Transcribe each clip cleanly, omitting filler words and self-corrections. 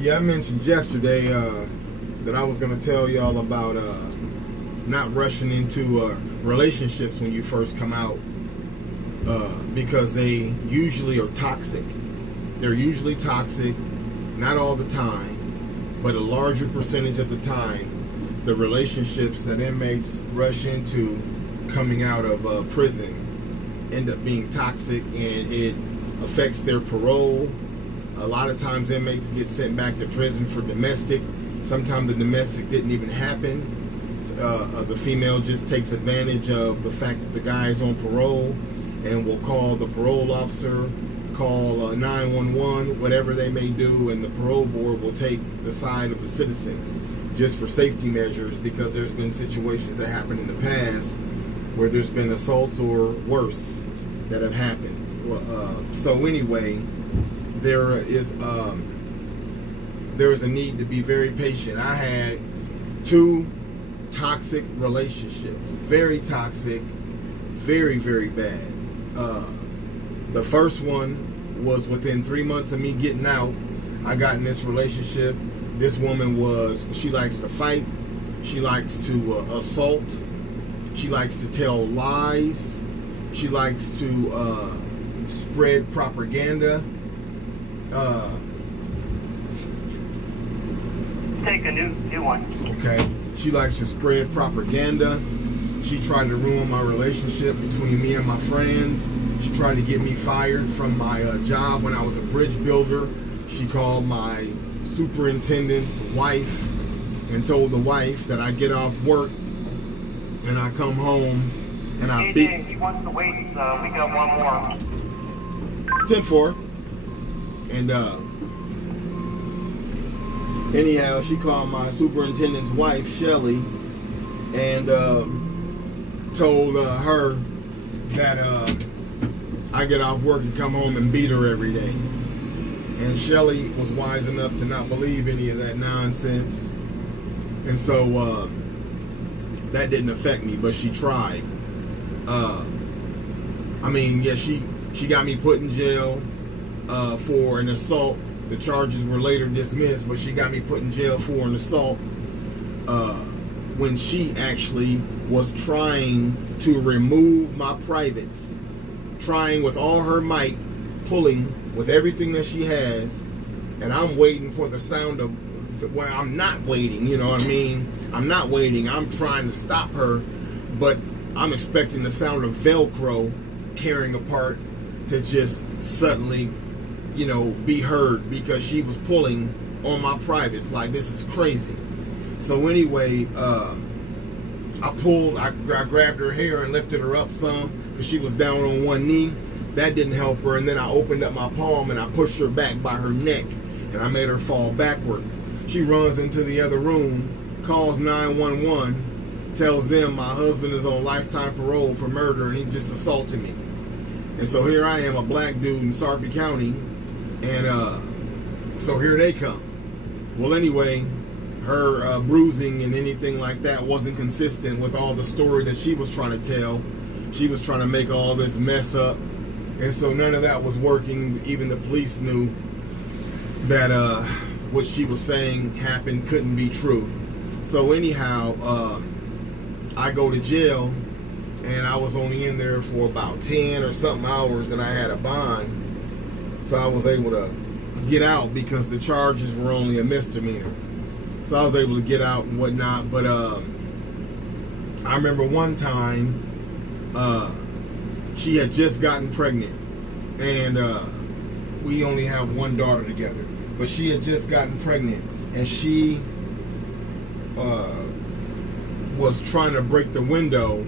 Yeah, I mentioned yesterday that I was going to tell y'all about not rushing into relationships when you first come out because they usually are toxic. They're usually toxic, not all the time, but a larger percentage of the time, the relationships that inmates rush into coming out of prison end up being toxic, and it affects their parole. A lot of times inmates get sent back to prison for domestic. Sometimes the domestic didn't even happen. The female just takes advantage of the fact that the guy is on parole and will call the parole officer, call 911, whatever they may do, and the parole board will take the side of the citizen just for safety measures, because there's been situations that happened in the past where there's been assaults or worse that have happened. So anyway, there is a need to be very patient. I had 2 toxic relationships, very toxic, very, very bad. The first one was within 3 months of me getting out. I got in this relationship. This woman she likes to fight. She likes to assault. She likes to tell lies. She likes to spread propaganda. Take a new one. Okay. She likes to spread propaganda. She tried to ruin my relationship between me and my friends. She tried to get me fired from my job when I was a bridge builder. She called my superintendent's wife and told the wife that I get off work and I come home and I beat. He wants to wait. We got one more. 10-4. And anyhow, she called my superintendent's wife, Shelly, and told her that I get off work and come home and beat her every day. And Shelly was wise enough to not believe any of that nonsense. And so that didn't affect me, but she tried. I mean, yeah, she got me put in jail for an assault. The charges were later dismissed, but she got me put in jail for an assault when she actually was trying to remove my privates, trying with all her might, pulling with everything that she has, and I'm waiting for the sound of, well, I'm not waiting, you know what I mean? I'm not waiting. I'm trying to stop her, but I'm expecting the sound of Velcro tearing apart to just suddenly, you know, be heard, because she was pulling on my privates. Like, this is crazy. So anyway, I grabbed her hair and lifted her up some because she was down on one knee. That didn't help her, and then I opened up my palm and I pushed her back by her neck, and I made her fall backward. She runs into the other room, calls 911, tells them my husband is on lifetime parole for murder and he just assaulted me. And so here I am, a black dude in Sarpy County, and so here they come. Well, anyway, her bruising and anything like that wasn't consistent with all the story that she was trying to tell. She was trying to make all this mess up, and so none of that was working. Even the police knew that what she was saying happened couldn't be true. So anyhow, I go to jail, and I was only in there for about 10 or something hours, and I had a bond. So I was able to get out because the charges were only a misdemeanor. So I was able to get out and whatnot. But I remember one time she had just gotten pregnant, and we only have one daughter together. But she had just gotten pregnant, and she was trying to break the window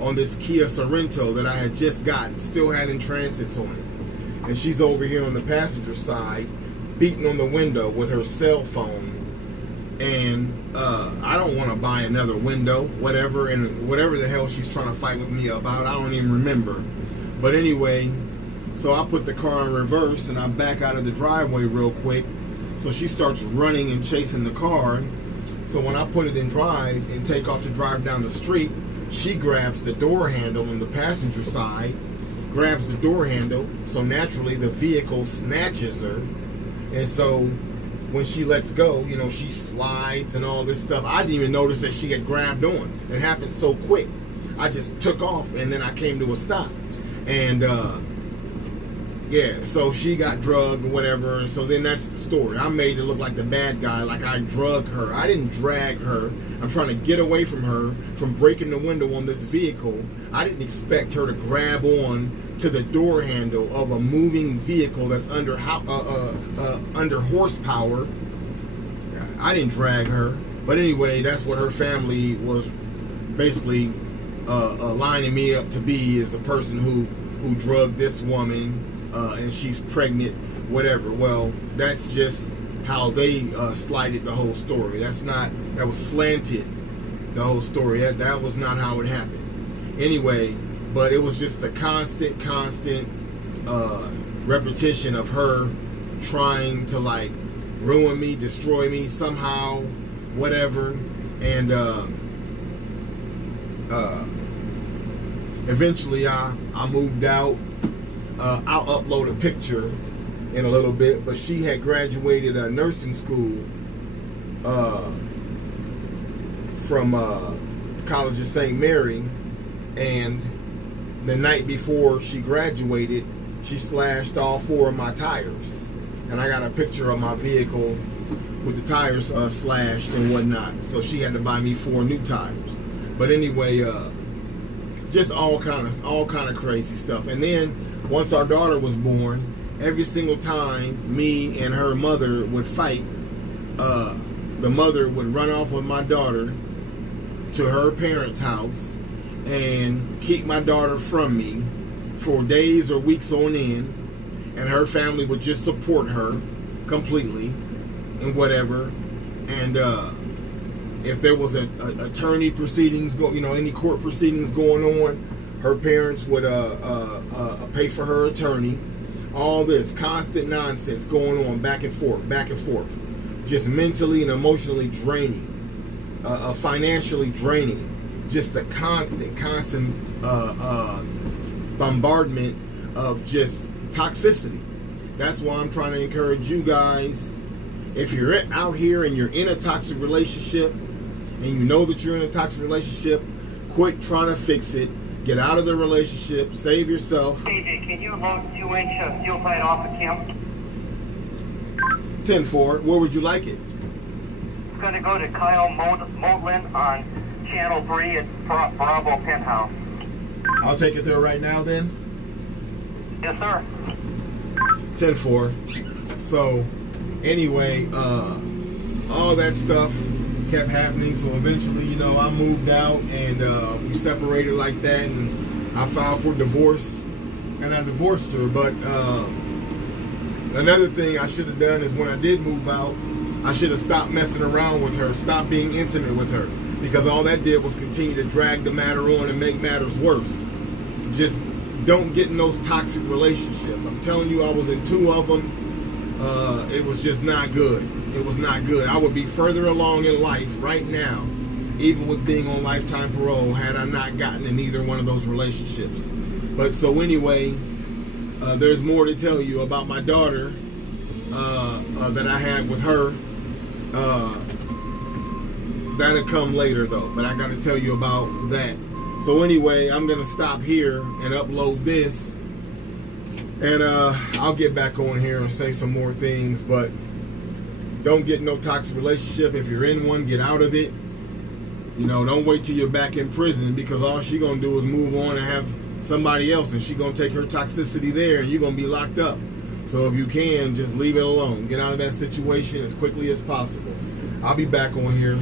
on this Kia Sorento that I had just gotten, still had in transits on it. And she's over here on the passenger side, beating on the window with her cell phone. And I don't want to buy another window, whatever, and whatever the hell she's trying to fight with me about, I don't even remember. But anyway, so I put the car in reverse and I back out of the driveway real quick. So she starts running and chasing the car. So when I put it in drive and take off to drive down the street, she grabs the door handle on the passenger side, grabs the door handle, so naturally the vehicle snatches her. And so when she lets go, you know, she slides and all this stuff. I didn't even notice that she had grabbed on. It happened so quick. I just took off, and then I came to a stop. And yeah, so she got drugged or whatever, and so then that's the story. I made it look like the bad guy, like I drugged her. I didn't drag her. I'm trying to get away from her, from breaking the window on this vehicle. I didn't expect her to grab on to the door handle of a moving vehicle that's under horsepower. I didn't drag her. But anyway, that's what her family was basically lining me up to be, is a person who drugged this woman. And she's pregnant, whatever. Well, that's just how they slighted the whole story. That was slanted, the whole story. That was not how it happened. Anyway, but it was just a constant repetition of her trying to like ruin me, destroy me somehow, whatever. And eventually I moved out. I'll upload a picture in a little bit, but she had graduated nursing school from College of St. Mary, and the night before she graduated, she slashed all 4 of my tires, and I got a picture of my vehicle with the tires slashed and whatnot. So she had to buy me 4 new tires. But anyway, just all kind of crazy stuff. And then once our daughter was born, every single time me and her mother would fight, the mother would run off with my daughter to her parents' house and keep my daughter from me for days or weeks on end, and her family would just support her completely and whatever. And if there was a attorney proceedings any court proceedings going on, her parents would pay for her attorney. All this constant nonsense going on, back and forth, just mentally and emotionally draining, financially draining. Just a constant bombardment of just toxicity. That's why I'm trying to encourage you guys. If you're out here and you're in a toxic relationship, and you know that you're in a toxic relationship, quit trying to fix it. Get out of the relationship. Save yourself. AJ, can you load 2-inch steel plate off of Kim? 10-4. Where would you like it? It's going to go to Kyle Modlin on Channel 3 at Bravo Penthouse. I'll take it there right now then. Yes, sir. 10-4. So, anyway, all that stuff kept happening. So eventually, I moved out, and we separated like that, and I filed for divorce, and I divorced her. But another thing I should have done is, when I did move out, I should have stopped messing around with her, stopped being intimate with her, because all that did was continue to drag the matter on and make matters worse. Just don't get in those toxic relationships. I'm telling you, I was in 2 of them. It was just not good. It was not good. I would be further along in life right now, even with being on lifetime parole, had I not gotten in either one of those relationships. But so anyway, there's more to tell you about my daughter that I had with her. That'll come later though, but I got to tell you about that. So anyway, I'm going to stop here and upload this. And I'll get back on here and say some more things, but don't get no toxic relationship. If you're in one, get out of it. Don't wait till you're back in prison, because all she's going to do is move on and have somebody else, and she's going to take her toxicity there, and you're going to be locked up. So if you can, just leave it alone. Get out of that situation as quickly as possible. I'll be back on here.